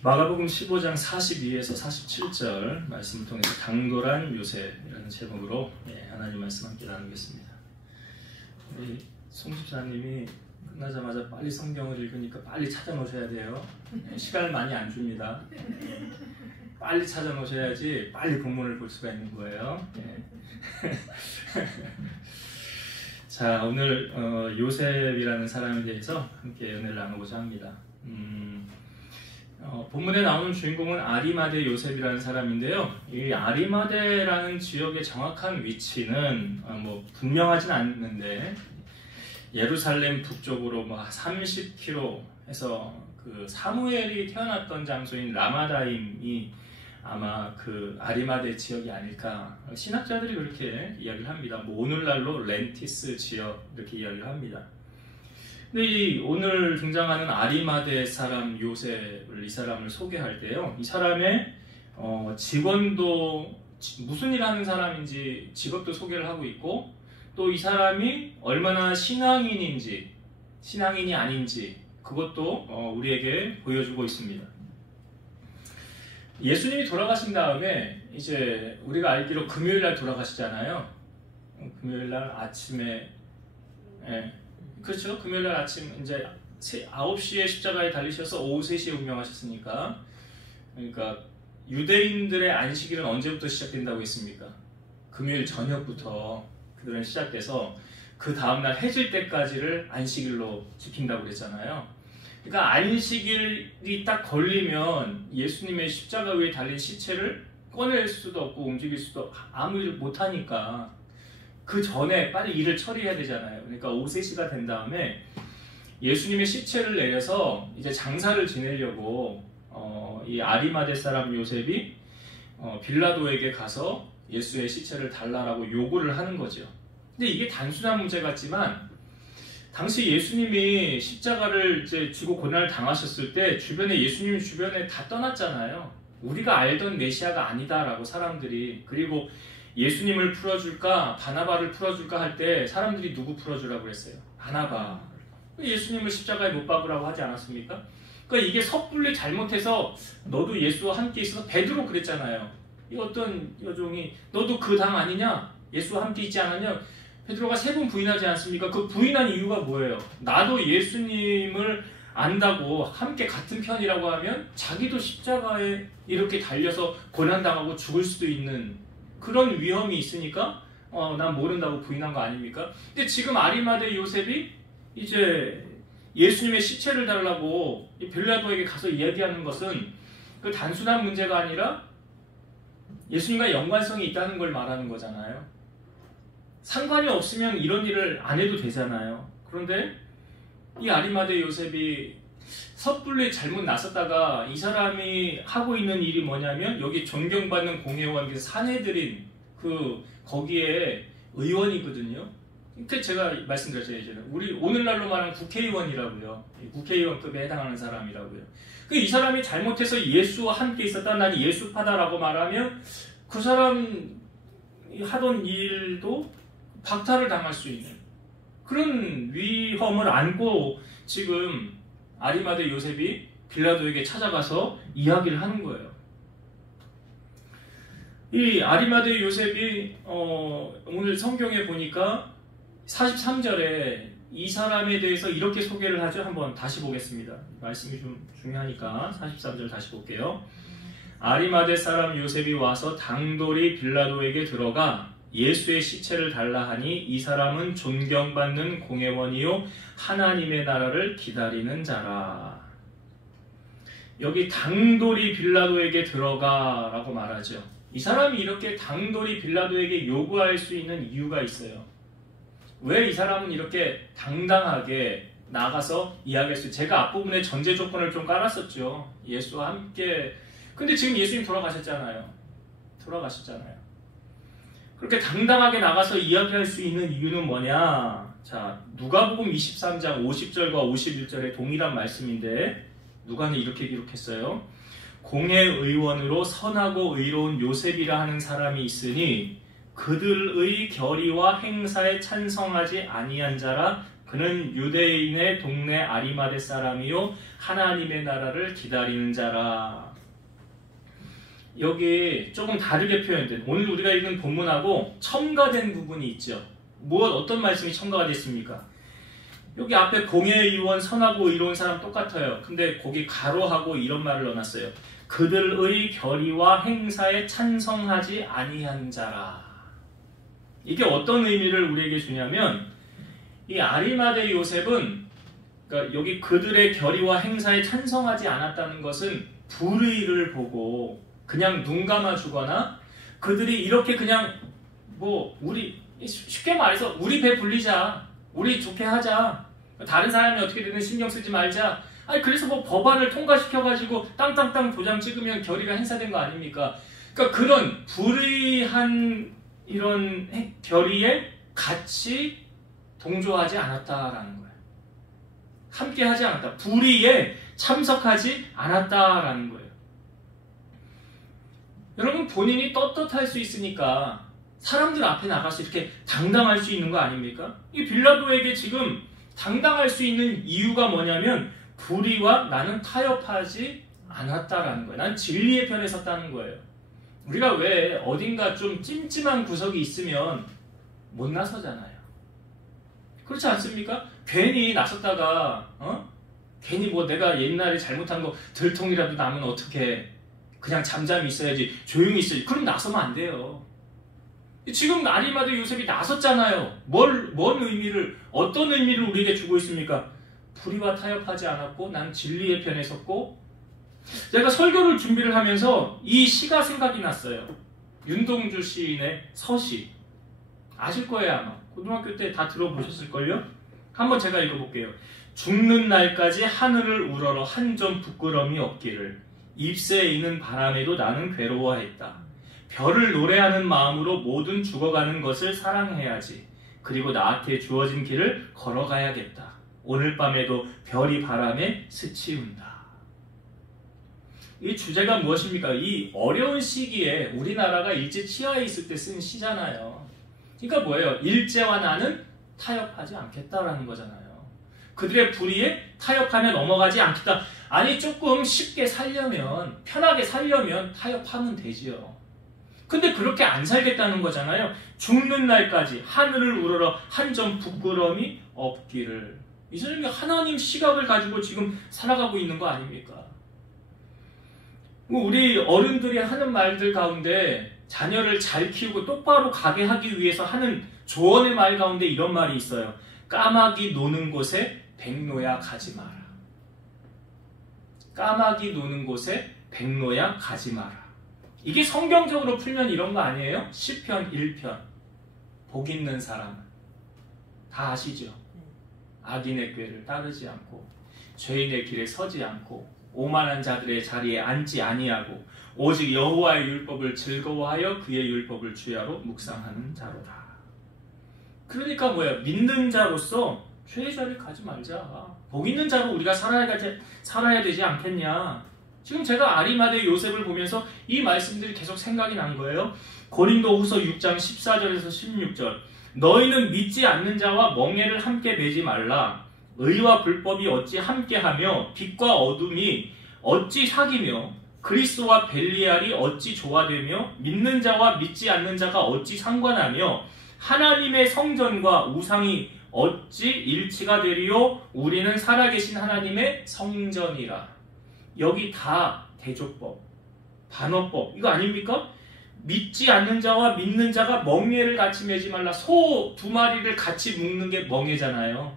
마가복음 15장 42에서 47절 말씀을 통해서 당돌한 요셉이라는 제목으로 하나님 말씀 함께 나누겠습니다. 우리 송 집사님이 끝나자마자 빨리 성경을 읽으니까 빨리 찾아 놓으셔야 돼요. 시간을 많이 안 줍니다. 빨리 찾아 놓으셔야지 빨리 본문을 볼 수가 있는 거예요. 자, 오늘 요셉이라는 사람에 대해서 함께 은혜를 나누고자 합니다. 본문에 나오는 주인공은 아리마대 요셉이라는 사람인데요. 이 아리마대라는 지역의 정확한 위치는 분명하진 않는데 예루살렘 북쪽으로 30km에서 그 사무엘이 태어났던 장소인 라마다임이 아마 그 아리마대 지역이 아닐까, 신학자들이 그렇게 이야기를 합니다. 오늘날로 렌티스 지역 이렇게 이야기를 합니다. 근데 오늘 등장하는 아리마대 사람 요셉을, 이 사람을 소개할 때요, 이 사람의 직원도 무슨 일 하는 사람인지 직업도 소개를 하고 있고, 또 이 사람이 얼마나 신앙인인지 신앙인이 아닌지 그것도 우리에게 보여주고 있습니다. 예수님이 돌아가신 다음에 이제 우리가 알기로 금요일날 돌아가시잖아요. 금요일날 아침에, 그렇죠. 금요일날 아침 이제 9시에 십자가에 달리셔서 오후 3시에 운명하셨으니까, 그러니까 유대인들의 안식일은 언제부터 시작된다고 했습니까? 금요일 저녁부터 그들은 시작돼서 그 다음날 해질 때까지를 안식일로 지킨다고 그랬잖아요. 그러니까 안식일이 딱 걸리면 예수님의 십자가 위에 달린 시체를 꺼낼 수도 없고 움직일 수도 아무 일 못하니까 그 전에 빨리 일을 처리해야 되잖아요. 그러니까 오후 3시가 된 다음에 예수님의 시체를 내려서 이제 장사를 지내려고 이 아리마대 사람 요셉이 빌라도에게 가서 예수의 시체를 달라라고 요구를 하는 거죠. 근데 이게 단순한 문제 같지만 당시 예수님이 십자가를 이제 지고 고난을 당하셨을 때 주변에, 예수님 주변에 다 떠났잖아요. 우리가 알던 메시아가 아니다라고 사람들이. 그리고 예수님을 풀어줄까 바나바를 풀어줄까 할 때 사람들이 누구 풀어주라고 그랬어요? 바나바. 예수님을 십자가에 못 박으라고 하지 않았습니까? 그러니까 이게 섣불리 잘못해서 너도 예수와 함께 있어서, 베드로 그랬잖아요. 이 어떤 여종이 너도 그 당 아니냐? 예수와 함께 있지 않았냐? 베드로가 3번 부인하지 않습니까? 그 부인한 이유가 뭐예요? 나도 예수님을 안다고 함께 같은 편이라고 하면 자기도 십자가에 이렇게 달려서 고난당하고 죽을 수도 있는 그런 위험이 있으니까 난 모른다고 부인한 거 아닙니까? 근데 지금 아리마대 요셉이 이제 예수님의 시체를 달라고 빌라도에게 가서 이야기하는 것은 그 단순한 문제가 아니라 예수님과 연관성이 있다는 걸 말하는 거잖아요. 상관이 없으면 이런 일을 안 해도 되잖아요. 그런데 이 아리마대 요셉이 섣불리 잘못 나섰다가 이 사람이 하고 있는 일이 뭐냐면, 여기 존경받는 공회원, 사내들인 거기에 의원이거든요. 그때 제가 말씀드렸죠, 예전에. 우리 오늘날로 말하면 국회의원이라고요. 국회의원급에 해당하는 사람이라고요. 이 사람이 잘못해서 예수와 함께 있었다, 난 예수파다라고 말하면 그 사람 하던 일도 박탈을 당할 수 있는 그런 위험을 안고 지금 아리마대 요셉이 빌라도에게 찾아가서 이야기를 하는 거예요. 이 아리마대 요셉이 오늘 성경에 보니까 43절에 이 사람에 대해서 이렇게 소개를 하죠. 한번 다시 보겠습니다. 말씀이 좀 중요하니까 43절 다시 볼게요. 아리마대 사람 요셉이 와서 당돌이 빌라도에게 들어가 예수의 시체를 달라 하니 이 사람은 존경받는 공회원이요 하나님의 나라를 기다리는 자라. 여기 당돌이 빌라도에게 들어가 라고 말하죠. 이 사람이 이렇게 당돌이 빌라도에게 요구할 수 있는 이유가 있어요. 왜 이 사람은 이렇게 당당하게 나가서 이야기할 수 있어요? 제가 앞부분에 전제 조건을 좀 깔았었죠. 예수와 함께. 근데 지금 예수님 돌아가셨잖아요. 그렇게 당당하게 나가서 이야기할 수 있는 이유는 뭐냐? 자, 누가복음 23장 50절과 51절의 동일한 말씀인데 누가는 이렇게 기록했어요. 공회의원으로 선하고 의로운 요셉이라 하는 사람이 있으니 그들의 결의와 행사에 찬성하지 아니한 자라 그는 유대인의 동네 아리마대 사람이요 하나님의 나라를 기다리는 자라. 여기 조금 다르게 표현된, 오늘 우리가 읽은 본문하고 첨가된 부분이 있죠. 어떤 말씀이 첨가가 됐습니까? 여기 앞에 공회의원, 선하고 의로운 사람 똑같아요. 근데 거기 가로하고 이런 말을 넣어놨어요. 그들의 결의와 행사에 찬성하지 아니한 자라. 이게 어떤 의미를 우리에게 주냐면, 이 아리마대 요셉은, 그러니까 여기 그들의 결의와 행사에 찬성하지 않았다는 것은 불의를 보고 그냥 눈 감아 주거나, 그들이 이렇게 그냥 우리 쉽게 말해서 우리 배 불리자, 우리 좋게 하자, 다른 사람이 어떻게 되든 신경 쓰지 말자. 아니 그래서 법안을 통과시켜가지고 땅땅땅 도장 찍으면 결의가 행사된 거 아닙니까? 그러니까 그런 불의한 이런 결의에 같이 동조하지 않았다라는 거예요. 함께 하지 않았다. 불의에 참석하지 않았다라는 거예요. 여러분, 본인이 떳떳할 수 있으니까 사람들 앞에 나가서 이렇게 당당할 수 있는 거 아닙니까? 이 빌라도에게 지금 당당할 수 있는 이유가 뭐냐면 불의와 나는 타협하지 않았다라는 거예요. 난 진리의 편에 섰다는 거예요. 우리가 왜 어딘가 좀 찜찜한 구석이 있으면 못 나서잖아요. 그렇지 않습니까? 괜히 나섰다가 괜히 내가 옛날에 잘못한 거 들통이라도 나면 어떡해. 그냥 잠잠히 있어야지, 조용히 있어야지. 그럼 나서면 안 돼요. 지금 아리마대 요셉이 나섰잖아요. 어떤 의미를 우리에게 주고 있습니까? 불의와 타협하지 않았고 난 진리의 편에 섰고. 제가 설교를 준비를 하면서 이 시가 생각이 났어요. 윤동주 시인의 서시. 아실 거예요 아마. 고등학교 때 다 들어보셨을걸요? 한번 제가 읽어볼게요. 죽는 날까지 하늘을 우러러 한 점 부끄러움이 없기를. 잎새에 있는 바람에도 나는 괴로워했다. 별을 노래하는 마음으로 모든 죽어가는 것을 사랑해야지. 그리고 나한테 주어진 길을 걸어가야겠다. 오늘 밤에도 별이 바람에 스치운다. 이 주제가 무엇입니까? 이 어려운 시기에 우리나라가 일제 치하에 있을 때 쓴 시잖아요. 그러니까 뭐예요? 일제와 나는 타협하지 않겠다라는 거잖아요. 그들의 불의에 타협하며 넘어가지 않겠다. 아니 조금 쉽게 살려면, 편하게 살려면 타협하면 되지요. 근데 그렇게 안 살겠다는 거잖아요. 죽는 날까지 하늘을 우러러 한 점 부끄러움이 없기를. 이 사람이 하나님 시각을 가지고 지금 살아가고 있는 거 아닙니까? 우리 어른들이 하는 말들 가운데 자녀를 잘 키우고 똑바로 가게 하기 위해서 하는 조언의 말 가운데 이런 말이 있어요. 까마귀 노는 곳에 백로야 가지 마라. 까마귀 노는 곳에 백로야 가지 마라. 이게 성경적으로 풀면 이런 거 아니에요? 시편 1편. 복 있는 사람은 다 아시죠? 악인의 꾀를 따르지 않고 죄인의 길에 서지 않고 오만한 자들의 자리에 앉지 아니하고 오직 여호와의 율법을 즐거워하여 그의 율법을 주야로 묵상하는 자로다. 그러니까 뭐야? 믿는 자로서 죄의 자리에 가지 말자. 복 있는 자로 우리가 살아야 되지 않겠냐. 지금 제가 아리마대 요셉을 보면서 이 말씀들이 계속 생각이 난 거예요. 고린도후서 6장 14절에서 16절. 너희는 믿지 않는 자와 멍에를 함께 매지 말라. 의와 불법이 어찌 함께하며 빛과 어둠이 어찌 사귀며 그리스도와 벨리알이 어찌 조화되며 믿는 자와 믿지 않는 자가 어찌 상관하며 하나님의 성전과 우상이 어찌 일치가 되리요. 우리는 살아계신 하나님의 성전이라. 여기 다 대조법, 반어법 이거 아닙니까? 믿지 않는 자와 믿는 자가 멍에를 같이 매지 말라. 소 두 마리를 같이 묶는 게 멍에잖아요.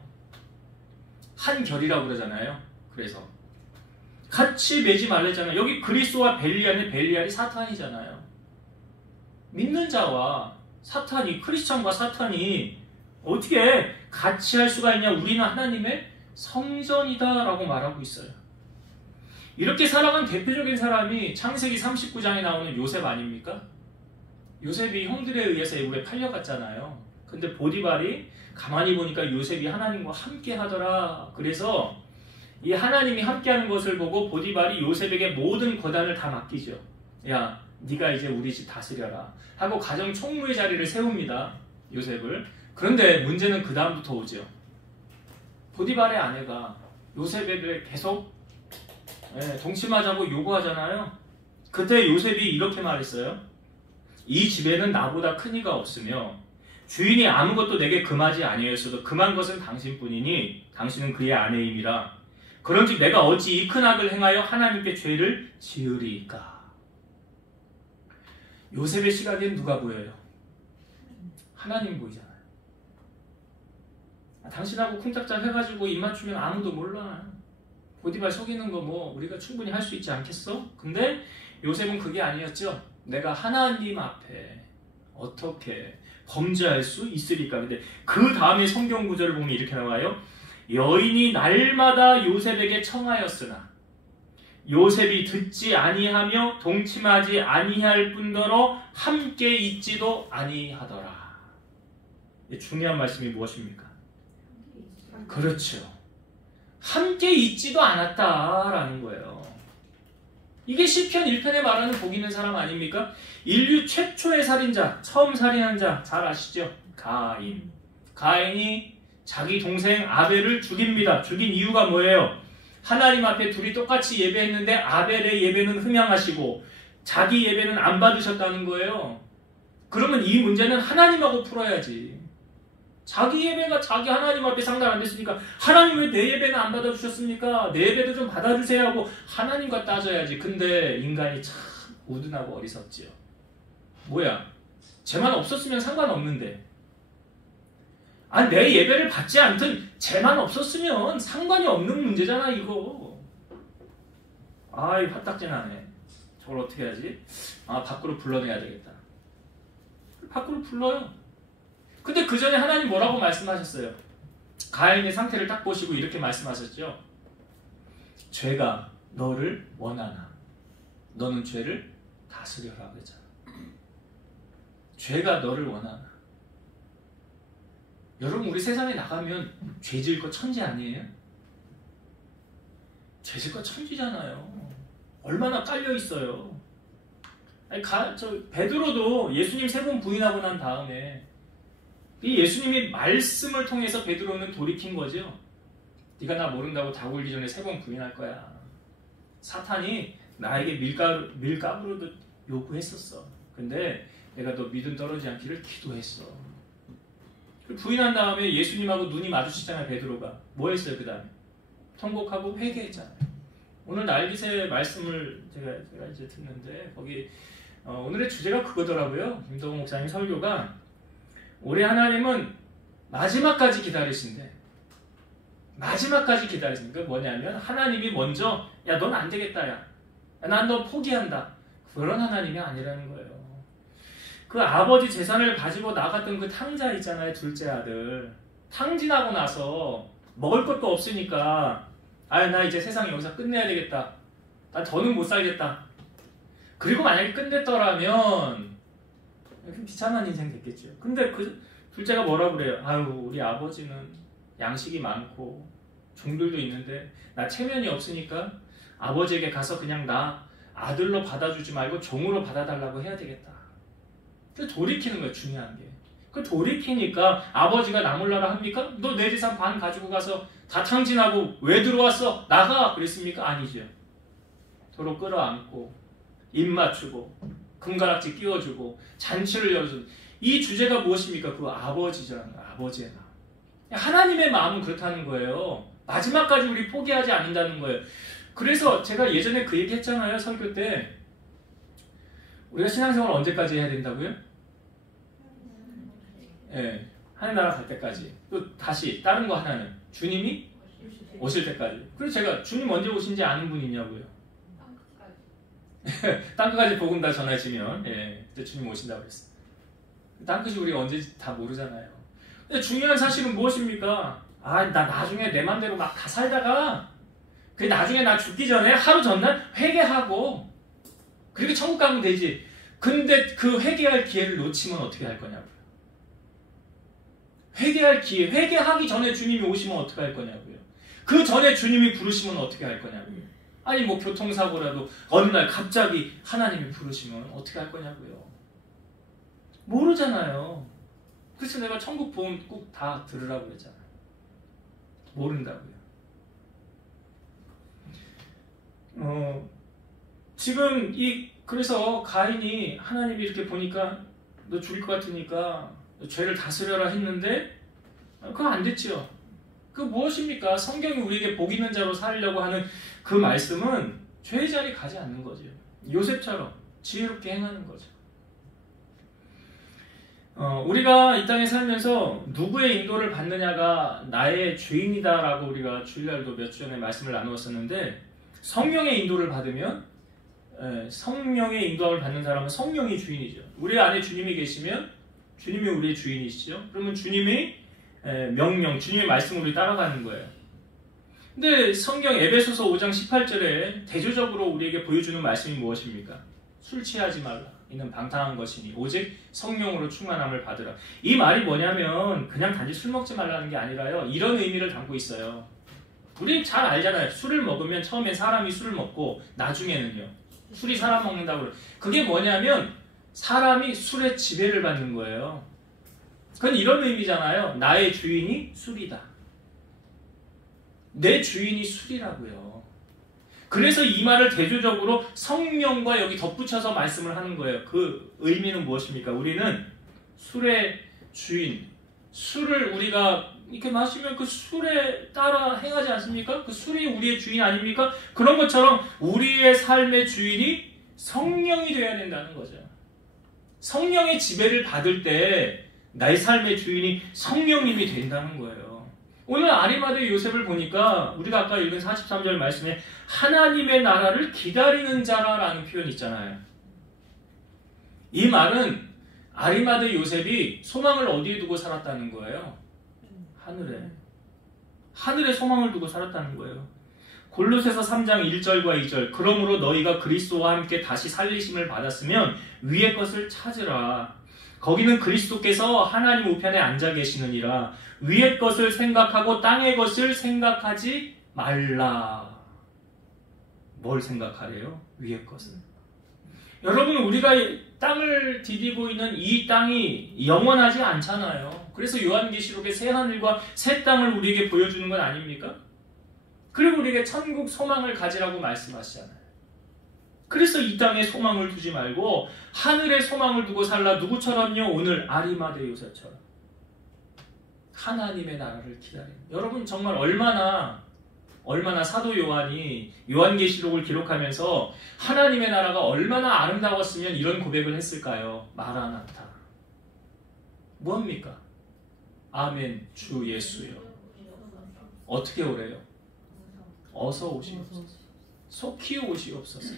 한 결이라고 그러잖아요. 그래서 같이 매지 말랬잖아요. 여기 그리스도와 벨리알이 사탄이잖아요. 믿는 자와 사탄이, 크리스천과 사탄이 어떻게 같이 할 수가 있냐. 우리는 하나님의 성전이다 라고 말하고 있어요. 이렇게 살아간 대표적인 사람이 창세기 39장에 나오는 요셉 아닙니까? 요셉이 형들에 의해서 애굽에 팔려갔잖아요. 근데 보디발이 가만히 보니까 요셉이 하나님과 함께 하더라. 그래서 이 하나님이 함께하는 것을 보고 보디발이 요셉에게 모든 권한을 다 맡기죠. 야, 네가 이제 우리 집 다스려라 하고 가정 총무의 자리를 세웁니다. 요셉을. 그런데 문제는 그 다음부터 오죠. 보디발의 아내가 요셉에게 계속 동침하자고 요구하잖아요. 그때 요셉이 이렇게 말했어요. 이 집에는 나보다 큰 이가 없으며 주인이 아무것도 내게 금하지 아니하였어도 금한 것은 당신뿐이니 당신은 그의 아내임이라. 그런즉 내가 어찌 이 큰 악을 행하여 하나님께 죄를 지으리까. 요셉의 시각엔 누가 보여요? 하나님 보이잖아요. 당신하고 쿵짝짝 해가지고 입 맞추면 아무도 몰라. 보디발 속이는 거 뭐 우리가 충분히 할 수 있지 않겠어? 근데 요셉은 그게 아니었죠. 내가 하나님 앞에 어떻게 범죄할 수 있으리까. 근데 그 다음에 성경 구절을 보면 이렇게 나와요. 여인이 날마다 요셉에게 청하였으나 요셉이 듣지 아니하며 동침하지 아니할 뿐더러 함께 있지도 아니하더라. 중요한 말씀이 무엇입니까? 그렇죠. 함께 있지도 않았다라는 거예요. 이게 시편 1편에 말하는 복 있는 사람 아닙니까? 인류 최초의 살인자, 처음 살인한 자 잘 아시죠? 가인. 가인이 자기 동생 아벨을 죽입니다. 죽인 이유가 뭐예요? 하나님 앞에 둘이 똑같이 예배했는데 아벨의 예배는 흠양하시고 자기 예배는 안 받으셨다는 거예요. 그러면 이 문제는 하나님하고 풀어야지. 자기 예배가 자기 하나님 앞에 상달 안 됐으니까 하나님 왜 내 예배는 안 받아주셨습니까? 내 예배도 좀 받아주세요 하고 하나님과 따져야지. 근데 인간이 참 우둔하고 어리석지요. 뭐야? 쟤만 없었으면 상관없는데. 아니 내 예배를 받지 않든 쟤만 없었으면 상관이 없는 문제잖아 이거. 아이 화딱지 나네. 저걸 어떻게 하지? 아 밖으로 불러내야 되겠다. 밖으로 불러요. 근데 그 전에 하나님 뭐라고 말씀하셨어요? 가인의 상태를 딱 보시고 이렇게 말씀하셨죠. 죄가 너를 원하나 너는 죄를 다스려라 그랬잖아. 죄가 너를 원하나. 여러분 우리 세상에 나가면 죄 지을 거 천지 아니에요? 죄 지을 거 천지잖아요. 얼마나 깔려 있어요. 아니, 베드로도 예수님 3번 부인하고 난 다음에 이 예수님이 말씀을 통해서 베드로는 돌이킨 거죠. 네가 나 모른다고 다 굴기 전에 3번 부인할 거야. 사탄이 나에게 밀가루도 요구했었어. 근데 내가 너 믿음 떨어지지 않기를 기도했어. 부인한 다음에 예수님하고 눈이 마주치잖아요. 베드로가. 뭐 했어요 그 다음에? 통곡하고 회개했잖아요. 오늘 날기세 말씀을 제가 이제 듣는데 거기 오늘의 주제가 그거더라고요. 김동호 목사님 설교가 우리 하나님은 마지막까지 기다리신대. 마지막까지 기다리신대. 그게 뭐냐면 하나님이 먼저 야 넌 안 되겠다 야. 난 너 포기한다. 그런 하나님이 아니라는 거예요. 그 아버지 재산을 가지고 나갔던 그 탕자 있잖아요. 둘째 아들. 탕진하고 나서 먹을 것도 없으니까 나 이제 세상 여기서 끝내야 되겠다. 나 더는 못 살겠다. 그리고 만약에 끝냈더라면 비참한 인생 됐겠죠. 근데 그 둘째가 뭐라 그래요? 아유 우리 아버지는 양식이 많고 종들도 있는데 나 체면이 없으니까 아버지에게 가서 그냥 나 아들로 받아주지 말고 종으로 받아달라고 해야 되겠다. 그 돌이키는 거예요. 중요한 게. 그 돌이키니까 아버지가 나 몰라라 합니까? 너 내 재산 반 가지고 가서 다 탕진하고 왜 들어왔어? 나가! 그랬습니까? 아니죠. 도로 끌어안고 입 맞추고 금가락지 끼워주고 잔치를 열어주는 이 주제가 무엇입니까? 그 아버지잖아요. 아버지의 마음. 하나님의 마음은 그렇다는 거예요. 마지막까지 우리 포기하지 않는다는 거예요. 그래서 제가 예전에 그 얘기 했잖아요. 설교 때. 우리가 신앙생활 언제까지 해야 된다고요? 예, 하늘나라 갈 때까지. 또 다시 다른 거 하나는 주님이 오실 때까지. 그래서 제가 주님 언제 오신지 아는 분 있냐고요. 땅끝까지 복음 다 전하시면 그때 주님 오신다고 그랬어요. 땅끝이 우리가 언제지 다 모르잖아요. 근데 중요한 사실은 무엇입니까? 나 나중에 내 맘대로 막 다 살다가 그 나중에 나 죽기 전에 하루 전날 회개하고 그렇게 천국 가면 되지. 근데 그 회개할 기회를 놓치면 어떻게 할 거냐고요. 회개할 기회, 회개하기 전에 주님이 오시면 어떻게 할 거냐고요. 그 전에 주님이 부르시면 어떻게 할 거냐고요. 아니 뭐 교통사고라도 어느 날 갑자기 하나님이 부르시면 어떻게 할 거냐고요. 모르잖아요. 그래서 내가 천국 보험 꼭 다 들으라고 했잖아요. 모른다고요. 지금 그래서 가인이 하나님이 이렇게 보니까 너 죽일 것 같으니까 너 죄를 다스려라 했는데 그거 안 됐죠. 그 무엇입니까? 성경이 우리에게 복 있는 자로 살려고 하는 그 말씀은 죄의 자리 가지 않는 거죠. 요셉처럼 지혜롭게 행하는 거죠. 우리가 이 땅에 살면서 누구의 인도를 받느냐가 나의 주인이다라고 우리가 주일날도 몇 주 전에 말씀을 나누었었는데, 성령의 인도를 받으면, 성령의 인도함을 받는 사람은 성령이 주인이죠. 우리 안에 주님이 계시면 주님이 우리의 주인이시죠. 그러면 주님의 명령, 주님의 말씀을 우리 따라가는 거예요. 근데 성경 에베소서 5장 18절에 대조적으로 우리에게 보여주는 말씀이 무엇입니까? 술 취하지 말라. 이는 방탕한 것이니 오직 성령으로 충만함을 받으라. 이 말이 뭐냐면 그냥 단지 술 먹지 말라는 게 아니라요, 이런 의미를 담고 있어요. 우리 잘 알잖아요. 술을 먹으면 처음에 사람이 술을 먹고 나중에는요 술이 사람 먹는다고 그래요. 그게 뭐냐면 사람이 술의 지배를 받는 거예요. 그건 이런 의미잖아요. 나의 주인이 술이다. 내 주인이 술이라고요. 그래서 이 말을 대조적으로 성령과 여기 덧붙여서 말씀을 하는 거예요. 그 의미는 무엇입니까? 우리는 술의 주인, 술을 우리가 이렇게 마시면 그 술에 따라 행하지 않습니까? 그 술이 우리의 주인 아닙니까? 그런 것처럼 우리의 삶의 주인이 성령이 되어야 된다는 거죠. 성령의 지배를 받을 때 나의 삶의 주인이 성령님이 된다는 거예요. 오늘 아리마대 요셉을 보니까 우리가 아까 읽은 43절 말씀에 하나님의 나라를 기다리는 자라라는 표현이 있잖아요. 이 말은 아리마대 요셉이 소망을 어디에 두고 살았다는 거예요? 하늘에. 하늘에 소망을 두고 살았다는 거예요. 골로새서 3장 1절과 2절 그러므로 너희가 그리스도와 함께 다시 살리심을 받았으면 위의 것을 찾으라. 거기는 그리스도께서 하나님 우편에 앉아 계시느니라. 위의 것을 생각하고 땅의 것을 생각하지 말라. 뭘 생각하래요? 위의 것을. 여러분, 우리가 땅을 디디고 있는 이 땅이 영원하지 않잖아요. 그래서 요한계시록의 새 하늘과 새 땅을 우리에게 보여주는 건 아닙니까? 그리고 우리에게 천국 소망을 가지라고 말씀하시잖아요. 그래서 이 땅에 소망을 두지 말고 하늘에 소망을 두고 살라. 누구처럼요? 오늘 아리마대 요셉처럼 하나님의 나라를 기다리는. 여러분, 정말 얼마나 사도 요한이 요한계시록을 기록하면서 하나님의 나라가 얼마나 아름다웠으면 이런 고백을 했을까요? 마라나타. 뭐합니까? 아멘 주 예수여. 어떻게 오래요? 어서 오시옵소서. 속히 오시옵소서.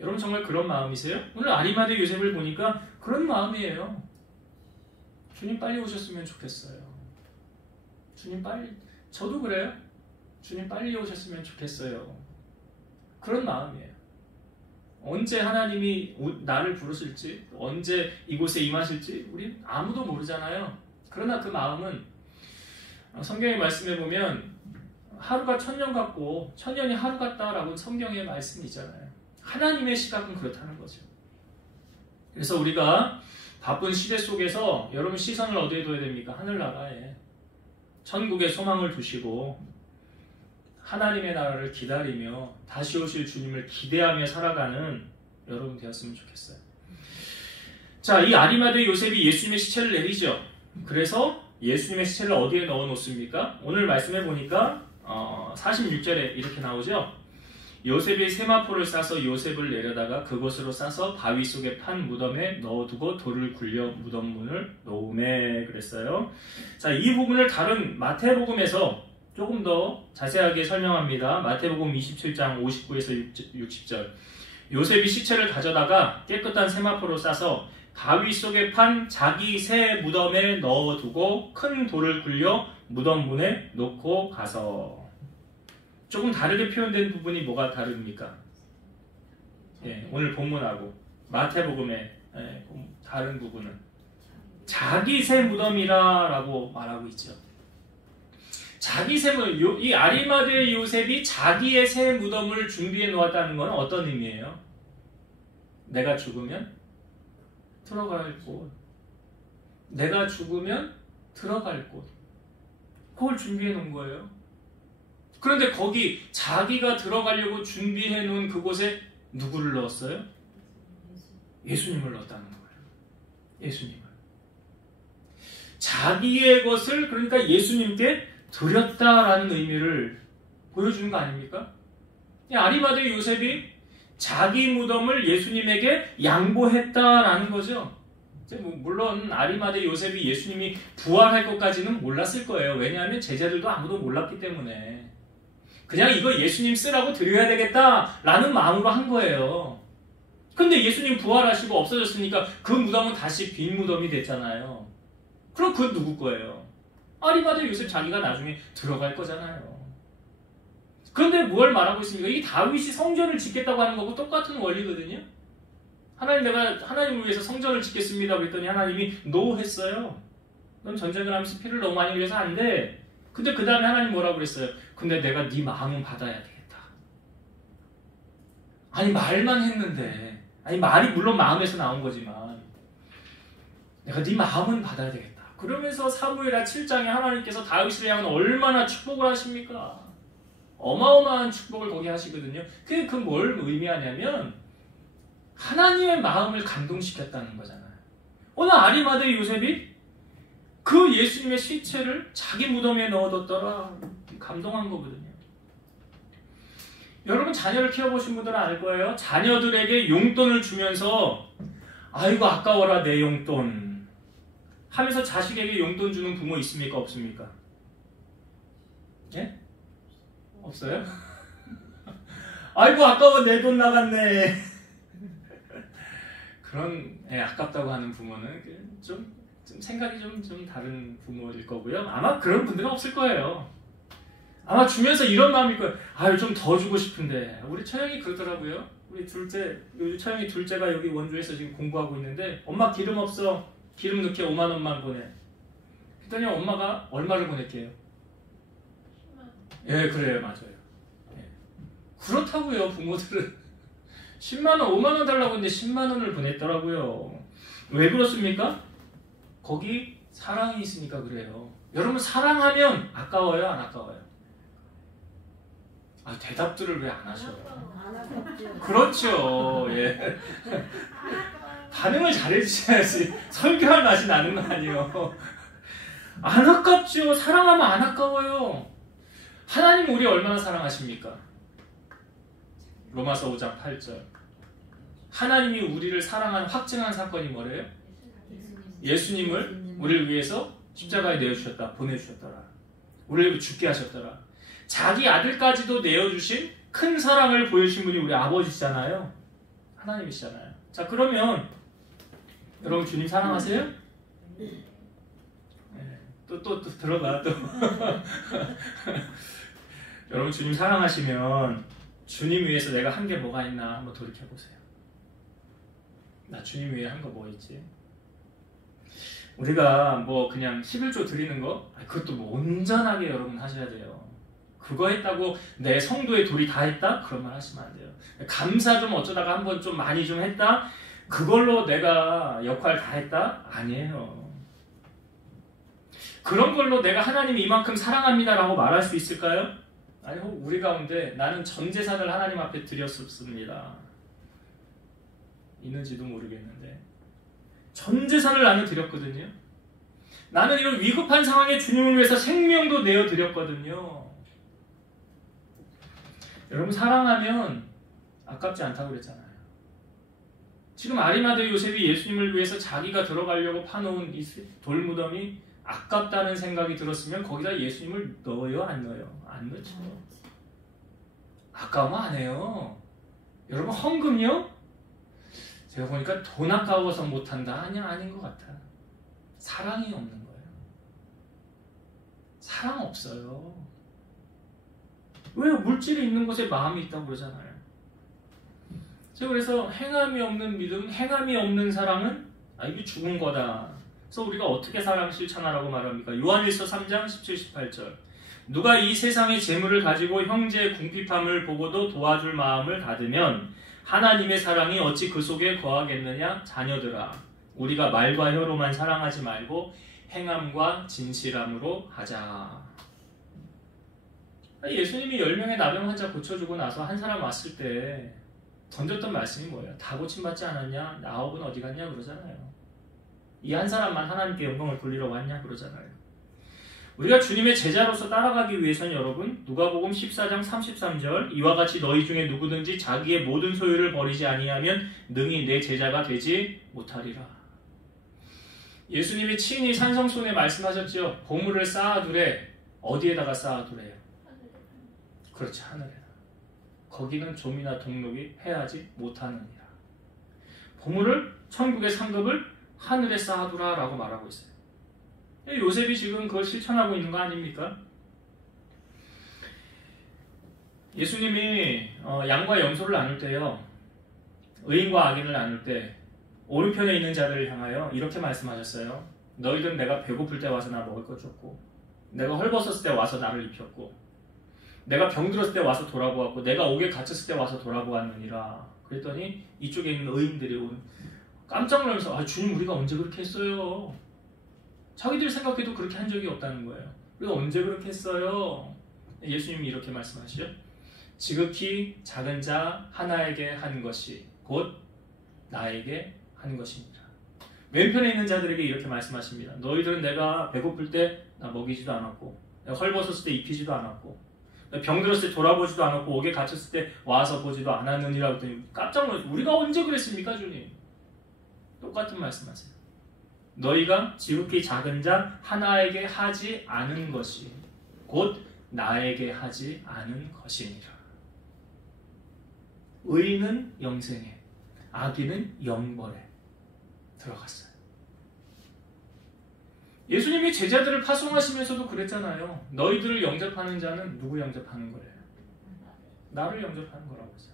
여러분, 정말 그런 마음이세요? 오늘 아리마대 요셉을 보니까 그런 마음이에요. 주님 빨리 오셨으면 좋겠어요. 주님 빨리, 저도 그래요. 주님 빨리 오셨으면 좋겠어요. 그런 마음이에요. 언제 하나님이 나를 부르실지, 언제 이곳에 임하실지 우린 아무도 모르잖아요. 그러나 그 마음은 성경의 말씀에 보면 하루가 천년 같고 천년이 하루 같다라고 성경의 말씀이 있잖아요. 하나님의 시각은 그렇다는 거죠. 그래서 우리가 바쁜 시대 속에서 여러분 시선을 어디에 둬야 됩니까? 하늘나라에. 천국에 소망을 두시고 하나님의 나라를 기다리며 다시 오실 주님을 기대하며 살아가는 여러분 되었으면 좋겠어요. 자, 이 아리마대 요셉이 예수님의 시체를 내리죠. 그래서 예수님의 시체를 어디에 넣어 놓습니까? 오늘 말씀해 보니까 46절에 이렇게 나오죠. 요셉이 세마포를 싸서 요셉을 내려다가 그곳으로 싸서 바위 속에 판 무덤에 넣어두고 돌을 굴려 무덤 문을 놓음에 그랬어요. 자, 이 부분을 다른 마태복음에서 조금 더 자세하게 설명합니다. 마태복음 27장 59에서 60절. 요셉이 시체를 가져다가 깨끗한 세마포로 싸서 바위 속에 판 자기 새 무덤에 넣어두고 큰 돌을 굴려 무덤 문에 놓고 가서. 조금 다르게 표현된 부분이 뭐가 다릅니까? 예, 오늘 본문하고 마태복음의 다른 부분은 자기 새 무덤이라고 말하고 있죠. 자기 새 무덤, 이 아리마대 요셉이 자기의 새 무덤을 준비해 놓았다는 건 어떤 의미예요? 내가 죽으면 들어갈 곳. 내가 죽으면 들어갈 곳. 그걸 준비해 놓은 거예요. 그런데 거기 자기가 들어가려고 준비해 놓은 그곳에 누구를 넣었어요? 예수님을 넣었다는 거예요. 예수님을. 자기의 것을 그러니까 예수님께 드렸다라는 의미를 보여주는 거 아닙니까? 아리마대 요셉이 자기 무덤을 예수님에게 양보했다라는 거죠. 물론 아리마대 요셉이 예수님이 부활할 것까지는 몰랐을 거예요. 왜냐하면 제자들도 아무도 몰랐기 때문에. 그냥 이거 예수님 쓰라고 드려야 되겠다라는 마음으로 한 거예요. 근데 예수님 부활하시고 없어졌으니까 그 무덤은 다시 빈 무덤이 됐잖아요. 그럼 그건 누구 거예요? 아리마대 요셉 자기가 나중에 들어갈 거잖아요. 그런데 뭘 말하고 있습니까? 이 다윗이 성전을 짓겠다고 하는 거고 똑같은 원리거든요. 내가 하나님을 위해서 성전을 짓겠습니다 그랬더니 하나님이 노 했어요. 넌 전쟁을 하면서 피를 너무 많이 흘려서 안 돼. 근데 그 다음에 하나님 뭐라고 그랬어요? 근데 내가 네 마음은 받아야 되겠다. 아니 말만 했는데, 아니 말이 물론 마음에서 나온 거지만 내가 네 마음은 받아야 되겠다. 그러면서 사무엘하 7장에 하나님께서 다윗을 향한 얼마나 축복을 하십니까? 어마어마한 축복을 거기 하시거든요. 그게 뭘 의미하냐면 하나님의 마음을 감동시켰다는 거잖아요. 오늘 아리마대 요셉이 그 예수님의 시체를 자기 무덤에 넣어뒀더라. 감동한 거거든요. 여러분 자녀를 키워보신 분들은 알 거예요. 자녀들에게 용돈을 주면서 아이고 아까워라 내 용돈 하면서 자식에게 용돈 주는 부모 있습니까? 없습니까? 예? 없어요? 아이고 아까워 내 돈 나갔네. 그런 아깝다고 하는 부모는 좀 생각이 좀 다른 부모일 거고요. 아마 그런 분들은 없을 거예요. 아마 주면서 이런 마음일 거예요. 아유 좀 더 주고 싶은데. 우리 처형이 그러더라고요. 우리 처형이 둘째가 여기 원주에서 지금 공부하고 있는데 엄마 기름 없어. 기름 넣게 5만 원만 보내. 그랬더니 엄마가 얼마를 보낼게요? 예, 그래요. 맞아요. 예. 그렇다고요. 부모들은 10만 원, 5만 원 달라고 했는데 10만 원을 보냈더라고요. 왜 그렇습니까? 거기 사랑이 있으니까 그래요. 여러분 사랑하면 아까워요? 안 아까워요? 대답들을 왜 안 하셔? 안 아깝죠. 그렇죠. 예. 반응을 잘해주셔야지 설교할 맛이 나는 거 아니에요. 안 아깝죠. 사랑하면 안 아까워요. 하나님 우리 얼마나 사랑하십니까? 로마서 5장 8절. 하나님이 우리를 사랑하는 확증한 사건이 뭐래요? 예수님을 우리를 위해서 십자가에 내어주셨다. 보내주셨더라. 우리를 죽게 하셨더라. 자기 아들까지도 내어주신 큰 사랑을 보여주신 분이 우리 아버지시잖아요. 하나님이시잖아요. 자 그러면 여러분 주님 사랑하세요? 네. 또 들어가 또. 여러분 주님 사랑하시면 주님 위해서 내가 한 게 뭐가 있나 한번 돌이켜보세요. 나 주님 위해 한 거 뭐 있지? 우리가 뭐 그냥 11조 드리는 거? 그것도 뭐 온전하게 여러분 하셔야 돼요. 그거 했다고 내 성도의 돌이 다 했다? 그런 말 하시면 안 돼요. 감사 좀 어쩌다가 한번 좀 많이 좀 했다? 그걸로 내가 역할 다 했다? 아니에요. 그런 걸로 내가 하나님 이만큼 사랑합니다 라고 말할 수 있을까요? 아니 우리 가운데 나는 전 재산을 하나님 앞에 드렸습니다. 있는지도 모르겠는데 전 재산을 나는 드렸거든요. 나는 이런 위급한 상황에 주님을 위해서 생명도 내어드렸거든요. 여러분 사랑하면 아깝지 않다고 그랬잖아요. 지금 아리마대 요셉이 예수님을 위해서 자기가 들어가려고 파놓은 이 돌무덤이 아깝다는 생각이 들었으면 거기다 예수님을 넣어요? 안 넣어요? 안 넣죠. 아까우면 안 해요. 여러분 헌금이요? 제가 보니까 돈 아까워서 못한다? 아닌 것 같아. 사랑이 없는 거예요. 사랑 없어요. 왜요? 물질이 있는 곳에 마음이 있다고 그러잖아요. 제가 그래서 행함이 없는 믿음, 행함이 없는 사랑은 이게 죽은 거다. 그래서 우리가 어떻게 사랑 실천하라고 말합니까? 요한일서 3장 17, 18절. 누가 이 세상의 재물을 가지고 형제의 궁핍함을 보고도 도와줄 마음을 가지면 하나님의 사랑이 어찌 그 속에 거하겠느냐? 자녀들아, 우리가 말과 혀로만 사랑하지 말고 행함과 진실함으로 하자. 예수님이 10명의 나병 환자 고쳐주고 나서 한 사람 왔을 때 던졌던 말씀이 뭐예요? 다 고침받지 않았냐? 9은 어디 갔냐? 그러잖아요. 이 한 사람만 하나님께 영광을 돌리러 왔냐? 그러잖아요. 우리가 주님의 제자로서 따라가기 위해서는 여러분 누가복음 14장 33절 이와 같이 너희 중에 누구든지 자기의 모든 소유를 버리지 아니하면 능히 내 제자가 되지 못하리라. 예수님이 친히 산성순에 말씀하셨죠. 보물을 쌓아두래. 어디에다가 쌓아두래요? 그렇지, 하늘에다. 거기는 좀이나 동록이 해하지 못하느니라. 보물을 천국의 상급을 하늘에 쌓아두라 라고 말하고 있어요. 요셉이 지금 그걸 실천하고 있는 거 아닙니까? 예수님이 양과 염소를 나눌 때요, 의인과 악인을 나눌 때 오른편에 있는 자들을 향하여 이렇게 말씀하셨어요. 너희들은 내가 배고플 때 와서 나 먹을 것 줬고, 내가 헐벗었을 때 와서 나를 입혔고, 내가 병들었을 때 와서 돌아보았고, 내가 옥에 갇혔을 때 와서 돌아보았느니라. 그랬더니 이쪽에 있는 의인들이 깜짝 놀라면서 주님 우리가 언제 그렇게 했어요? 자기들 생각해도 그렇게 한 적이 없다는 거예요. 우리가 언제 그렇게 했어요? 예수님이 이렇게 말씀하시죠. 지극히 작은 자 하나에게 한 것이 곧 나에게 한 것입니다. 왼편에 있는 자들에게 이렇게 말씀하십니다. 너희들은 내가 배고플 때 나 먹이지도 않았고, 내가 헐벗었을 때 입히지도 않았고, 내가 병들었을 때 돌아보지도 않았고, 옥에 갇혔을 때 와서 보지도 않았느니라 했더니 깜짝 놀랐어요. 우리가 언제 그랬습니까 주님? 똑같은 말씀하세요. 너희가 지극히 작은 자 하나에게 하지 않은 것이 곧 나에게 하지 않은 것이니라. 의인은 영생에, 악인은 영벌에 들어갔어요. 예수님이 제자들을 파송하시면서도 그랬잖아요. 너희들을 영접하는 자는 누구 영접하는 거예요? 나를 영접하는 거라고 했어요.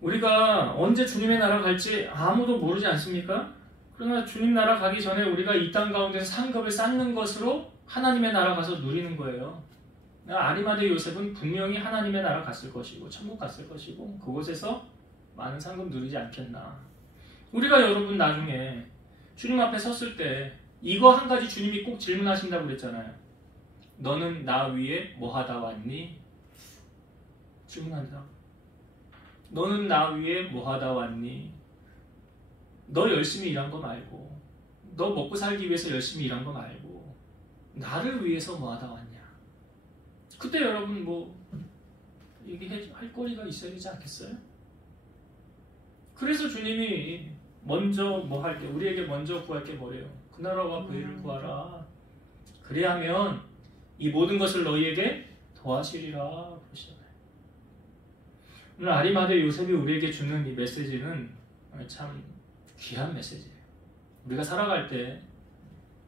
우리가 언제 주님의 나라 갈지 아무도 모르지 않습니까? 그러나 주님 나라 가기 전에 우리가 이 땅 가운데서 상급을 쌓는 것으로 하나님의 나라 가서 누리는 거예요. 아리마대 요셉은 분명히 하나님의 나라 갔을 것이고 천국 갔을 것이고 그곳에서 많은 상급 누리지 않겠나. 우리가 여러분 나중에 주님 앞에 섰을 때 이거 한 가지 주님이 꼭 질문하신다고 그랬잖아요. 너는 나 위에 뭐 하다 왔니? 질문한다. 너는 나 위에 뭐 하다 왔니? 너 열심히 일한 거 말고, 너 먹고 살기 위해서 열심히 일한 거 말고 나를 위해서 뭐 하다 왔냐? 그때 여러분 뭐 얘기할 거리가 있어야 되지 않겠어요? 그래서 주님이 먼저 뭐 할 때 우리에게 먼저 구할 게 뭐래요? 그 나라와 그 일을 구하라. 그리하면 이 모든 것을 너희에게 더하시리라 그러시잖아요. 오늘 아리마대 요셉이 우리에게 주는 이 메시지는 참 귀한 메시지예요. 우리가 살아갈 때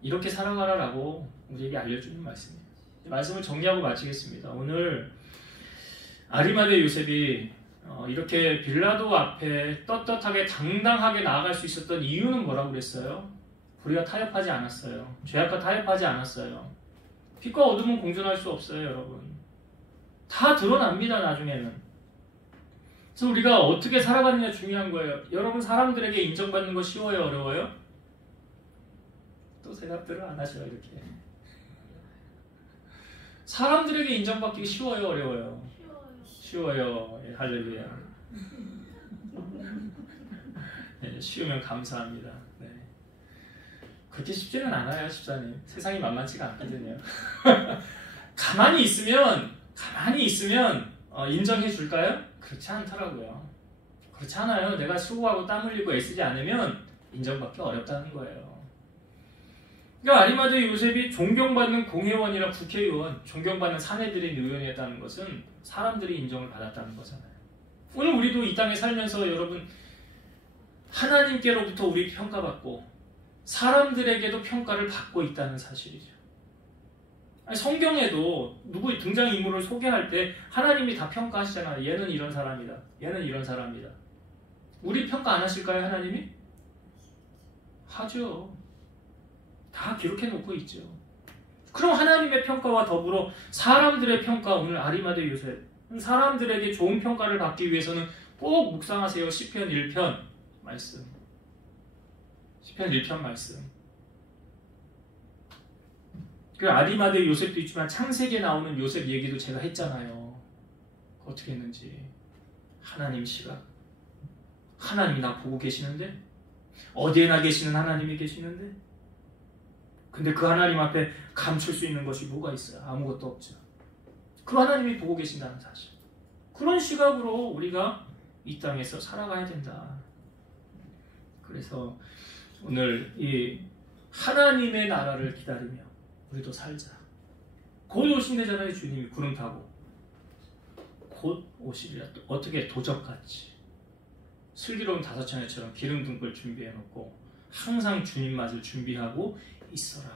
이렇게 살아가라라고 우리에게 알려주는 말씀이에요. 이 말씀을 정리하고 마치겠습니다. 오늘 아리마대 요셉이 이렇게 빌라도 앞에 떳떳하게 당당하게 나아갈 수 있었던 이유는 뭐라고 그랬어요? 불의와 타협하지 않았어요. 죄악과 타협하지 않았어요. 빛과 어둠은 공존할 수 없어요, 여러분. 다 드러납니다, 나중에는. 그래서 우리가 어떻게 살아가느냐 중요한 거예요. 여러분 사람들에게 인정받는 거 쉬워요, 어려워요? 또 대답들을 안 하셔요, 이렇게. 사람들에게 인정받기 쉬워요, 어려워요? 쉬워요. 예, 할렐루야. 네, 쉬우면 감사합니다. 네. 그렇게 쉽지는 않아요, 집사님. 세상이 만만치가 않거든요. 가만히 있으면 인정해 줄까요? 그렇지 않더라고요. 그렇지 않아요. 내가 수고하고 땀 흘리고 애쓰지 않으면 인정받기 어렵다는 거예요. 그러니까 아리마대 요셉이 존경받는 공회원이나 국회의원, 존경받는 사내들인 의원이었다는 것은 사람들이 인정을 받았다는 거잖아요. 오늘 우리도 이 땅에 살면서 여러분 하나님께로부터 우리 평가받고 사람들에게도 평가를 받고 있다는 사실이죠. 아니, 성경에도 누구 등장인물을 소개할 때 하나님이 다 평가하시잖아요. 얘는 이런 사람이다. 얘는 이런 사람이다. 우리 평가 안 하실까요, 하나님이? 하죠. 다 기록해 놓고 있죠. 그럼 하나님의 평가와 더불어 사람들의 평가, 오늘 아리마대 요셉, 사람들에게 좋은 평가를 받기 위해서는 꼭 묵상하세요. 시편 1편 말씀. 시편 1편 말씀. 그 아리마대 요셉도 있지만 창세기에 나오는 요셉 얘기도 제가 했잖아요. 어떻게 했는지. 하나님 시각. 하나님이 나 보고 계시는데? 어디에나 계시는 하나님이 계시는데? 근데 그 하나님 앞에 감출 수 있는 것이 뭐가 있어요? 아무것도 없죠. 그 하나님이 보고 계신다는 사실. 그런 시각으로 우리가 이 땅에서 살아가야 된다. 그래서 오늘 이 하나님의 나라를 기다리며 우리도 살자. 곧 오신대잖아요. 주님이 구름 타고. 곧 오시리라. 또 어떻게 도적같이 슬기로운 다섯처녀처럼 기름 등불 준비해놓고 항상 주님 맞을 준비하고 있어라.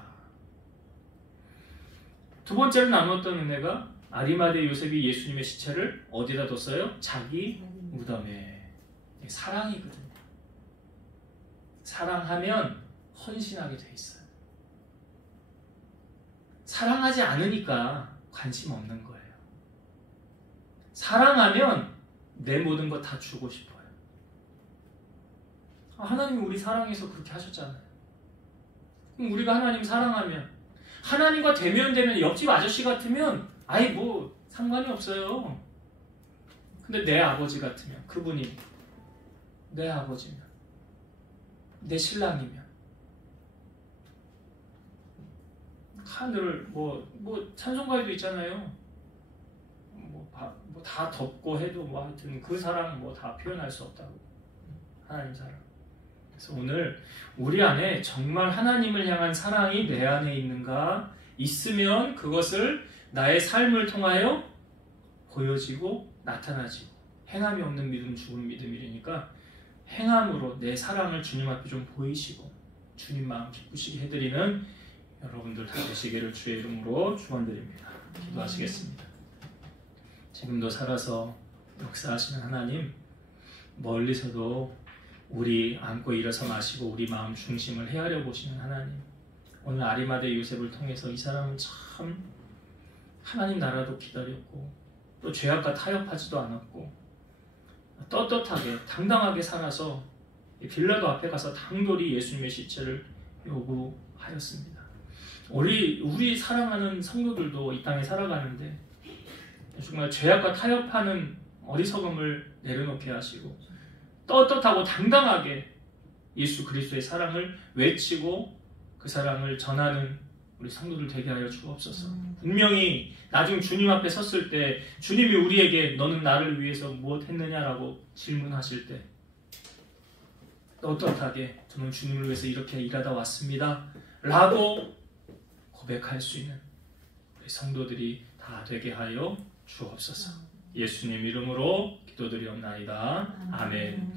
두 번째로 나눴던 은혜가 아리마대 요셉이 예수님의 시체를 어디다 뒀어요? 자기 무덤에. 사랑이거든요. 사랑하면 헌신하게 돼 있어요. 사랑하지 않으니까 관심 없는 거예요. 사랑하면 내 모든 거 다 주고 싶어요. 하나님이 우리 사랑해서 그렇게 하셨잖아요. 그럼 우리가 하나님 사랑하면, 하나님과 대면되면 옆집 아저씨 같으면 아예 뭐 상관이 없어요. 근데 내 아버지 같으면, 그분이 내 아버지면, 내 신랑이면, 하늘을 뭐 찬송가에도 있잖아요. 뭐 다 덮고 해도 뭐 하여튼 그 사랑 뭐 다 표현할 수 없다고. 하나님 사랑. 그래서 오늘 우리 안에 정말 하나님을 향한 사랑이 내 안에 있는가? 있으면 그것을 나의 삶을 통하여 보여지고 나타나지고, 행함이 없는 믿음 죽은 믿음이니까 행함으로 내 사랑을 주님 앞에 좀 보이시고 주님 마음 기쁘시게 해드리는 여러분들 다 되시기를 주의 이름으로 축원드립니다. 기도하시겠습니다. 지금도 살아서 역사하시는 하나님, 멀리서도 우리 안고 일어서 마시고 우리 마음 중심을 헤아려 보시는 하나님, 오늘 아리마대 요셉을 통해서 이 사람은 참 하나님 나라도 기다렸고 또 죄악과 타협하지도 않았고 떳떳하게 당당하게 살아서 빌라도 앞에 가서 당돌이 예수님의 시체를 요구하였습니다. 우리 사랑하는 성도들도 이 땅에 살아가는데 정말 죄악과 타협하는 어리석음을 내려놓게 하시고 떳떳하고 당당하게 예수 그리스도의 사랑을 외치고 그 사랑을 전하는 우리 성도들 되게 하여 주옵소서. 분명히 나중 주님 앞에 섰을 때 주님이 우리에게 너는 나를 위해서 무엇 했느냐라고 질문하실 때 떳떳하게 저는 주님을 위해서 이렇게 일하다 왔습니다 라고 고백할 수 있는 우리 성도들이 다 되게 하여 주옵소서. 예수님 이름으로 기도드리옵나이다. 아멘.